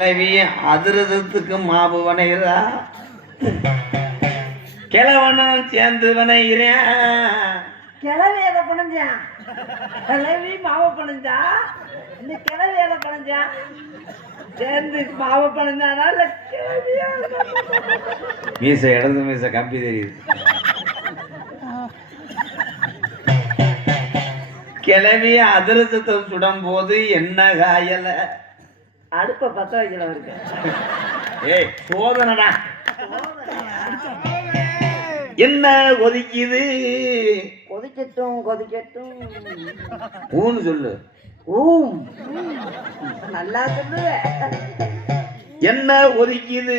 அதிரதத்துக்கு மாவு வனைகிறா கிழவனும் சேர்ந்து வனைகிறேன். கிளவி எதை பணிஞ்சான்? கிளவி மாவை பணிஞ்சா, இந்த கிளவி எதை பணிஞ்சான்? சேர்ந்து மாவை பணிஞ்சானா இல்ல கிளவியா? மீசை இடது மீசை கம்பி தெரியுது. கிளவிய அதிரதத்தை சுடும் போது என்ன காயல? அடுப்ப பத்த வைக்கல இருக்கு. ஏய் சோதனடா. என்ன கொதிக்குது? கொதிக்கட்டும் கொதிக்கட்டும். ஊன்னு சொல்லு. ஊம் நல்லா சொல்லு. என்ன கொதிக்குது?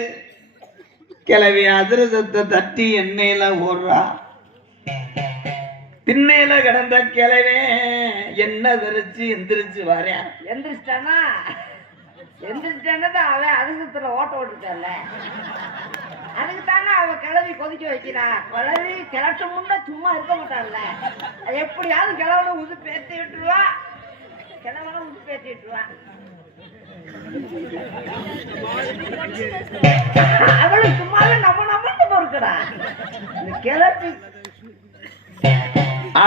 கிளவி அதிரதத்தை தட்டி எண்ணெயில ஓடுறா. திண்ணையில கிடந்த கிளவே என்ன தெரிச்சு எந்திரிச்சு வரேன். எந்திரிச்சிட்டானா? எந்திரிச்சானது அவன் அதிர்ஷ்டத்துல ஓட்ட ஓட்டுட்டான்ல, அதுக்கு தானே அவ கிளவி கொதிக்க வைக்கிறா. கிளவி கிளட்ட முன்னா சும்மா இருக்க மாட்டான்ல, எப்படியாவது கிளவனை உது பேத்தி விட்டுருவா. கிளவனை உது பேத்தி விட்டுருவா. அவளுக்கு சும்மாவே நம்ம இருக்கடா இந்த கிளப்பி.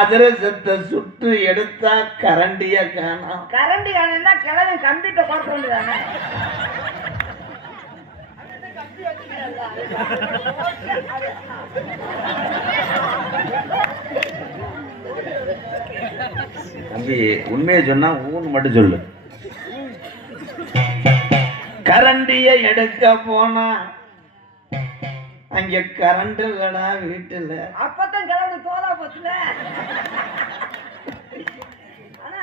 அதிரசத்தை சுட்டு எடுத்தா கரண்டிய காணோம். கரண்டி காணா கிளவி கம்பிட்ட கொடுக்க வேண்டியதானே. தம்பி உண்மையை சொன்னா ஊன்னு மட்டும் சொல்லு. கரண்டிய எடுக்க போனா அங்க கரண்ட் இல்லடா வீட்டுல. அப்பதான் கிளவி தோதா போச்சுல. ஆனா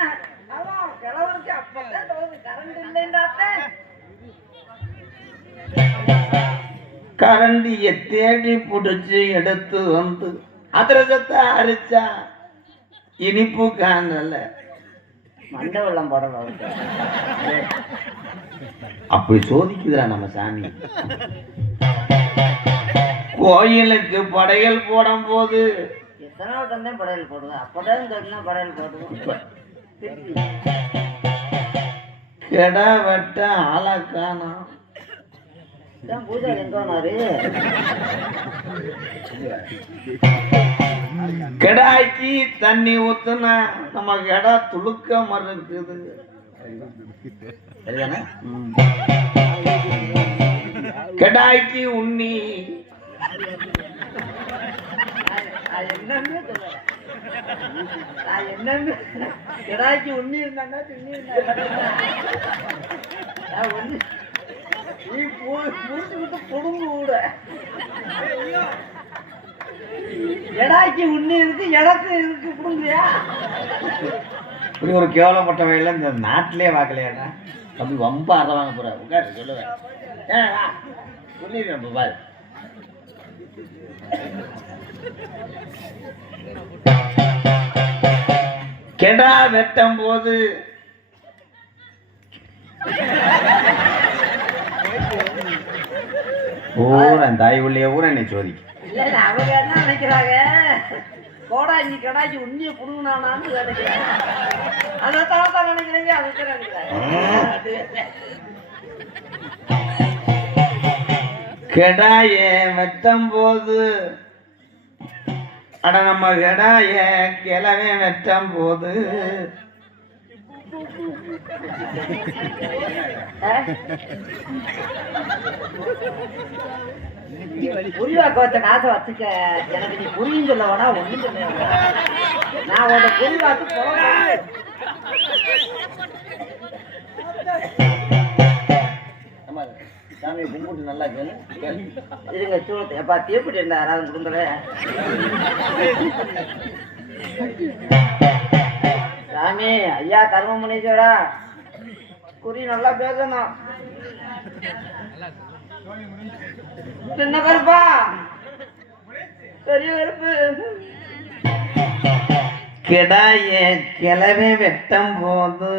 அதான் கிளவனுக்கு அப்பதான் தோது கரண்ட் இல்லைன்னாத்த. கரண்டிய தேடி புடிச்சு எடுத்து வந்து அதிரசத்தை அரிச்சா இனிப்பு காணல. மண்ட வெள்ளம் போடணும். அப்படி சோதிக்குதுடா நம்ம சாமி. கோயிலுக்கு படையல் போடும் போது எத்தனை வட்டம் தான் படையல் போடுவேன். அப்பதான் தொட்டினா படையல் போடுவோம். கெடா வெட்ட ஆளை காணோம். பூஜா எங்கோனாரு? கெடாய்க்கு தண்ணி ஊத்துனா நம்ம கெடா துளுக்க மறுக்குது. கெடாய்க்கு உண்ணி என்னன்னு கிடாய்க்கு உண்ணி இருந்தாங்க திண்ணி புடுங்கு கூட. எடாய்க்கு உண்ணி இருக்கு, எனக்கு இருக்கு புடுங்குறியா? இப்படி ஒரு கேவலப்பட்ட வகையில இந்த நாட்டிலே வாக்கலையாடா. அப்படி ரொம்ப அதை வாங்க போற உட்காரு சொல்லுவேன். சொல்லிடுறேன் பாரு. கெடா வெட்டும் போது ஊரன் தாய் உள்ளே ஊரன் என்னை சோதிக்க. இல்ல அவங்க என்ன நினைக்கிறாங்க, கோடாஞ்சி கடாச்சி உண்மையை புடுங்கினானான்னு நினைக்கிறாங்க. அதான் நினைக்கிறீங்க. அதுக்கு நினைக்கிறாங்க. கெடாய வெட்டும் போது அட நம்ம கெடாய கிளவே வெட்டும் போது புரிவாக்க வச்ச காசை வச்சுக்க. எனக்கு நீ புரியும் சொல்ல வேணா ஒண்ணும் சொல்ல. நான் உன்னோட புரிவாக்கு போறேன். சாமி கும்பிட்டு நல்லா இருங்க சூழத்தை எப்பா தீப்பிட்டு இருந்தா யாராவது கொடுங்கல. சாமி ஐயா கர்ம முனீஸ்வரா குறி நல்லா பேசணும். சின்ன கருப்பா பெரிய கருப்பு. கெடாய கிளவே வெட்டும் போது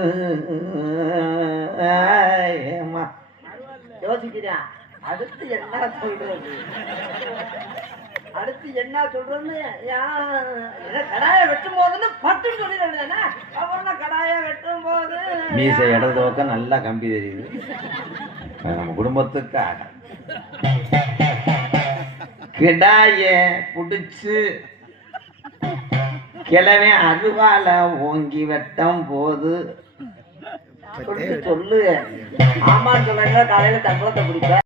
யோசிக்கிறா அடுத்து என்ன சொல்றது. அடுத்து என்ன சொல்றேன்னு கடாய வெட்டும் போதுன்னு பட்டுன்னு சொல்லிடுறேன். அப்புறம் கடாய வெட்டும் போது மீசை இடது பக்கம் நல்லா கம்பி தெரியுது. நம்ம குடும்பத்துக்காக கிடாய புடிச்சு கிழவே அதுவால ஓங்கி வெட்டம் போது சொல்லு. ஆமான்னு சொல்றீங்களா? காலையில தம்பளத்தை பிடிப்ப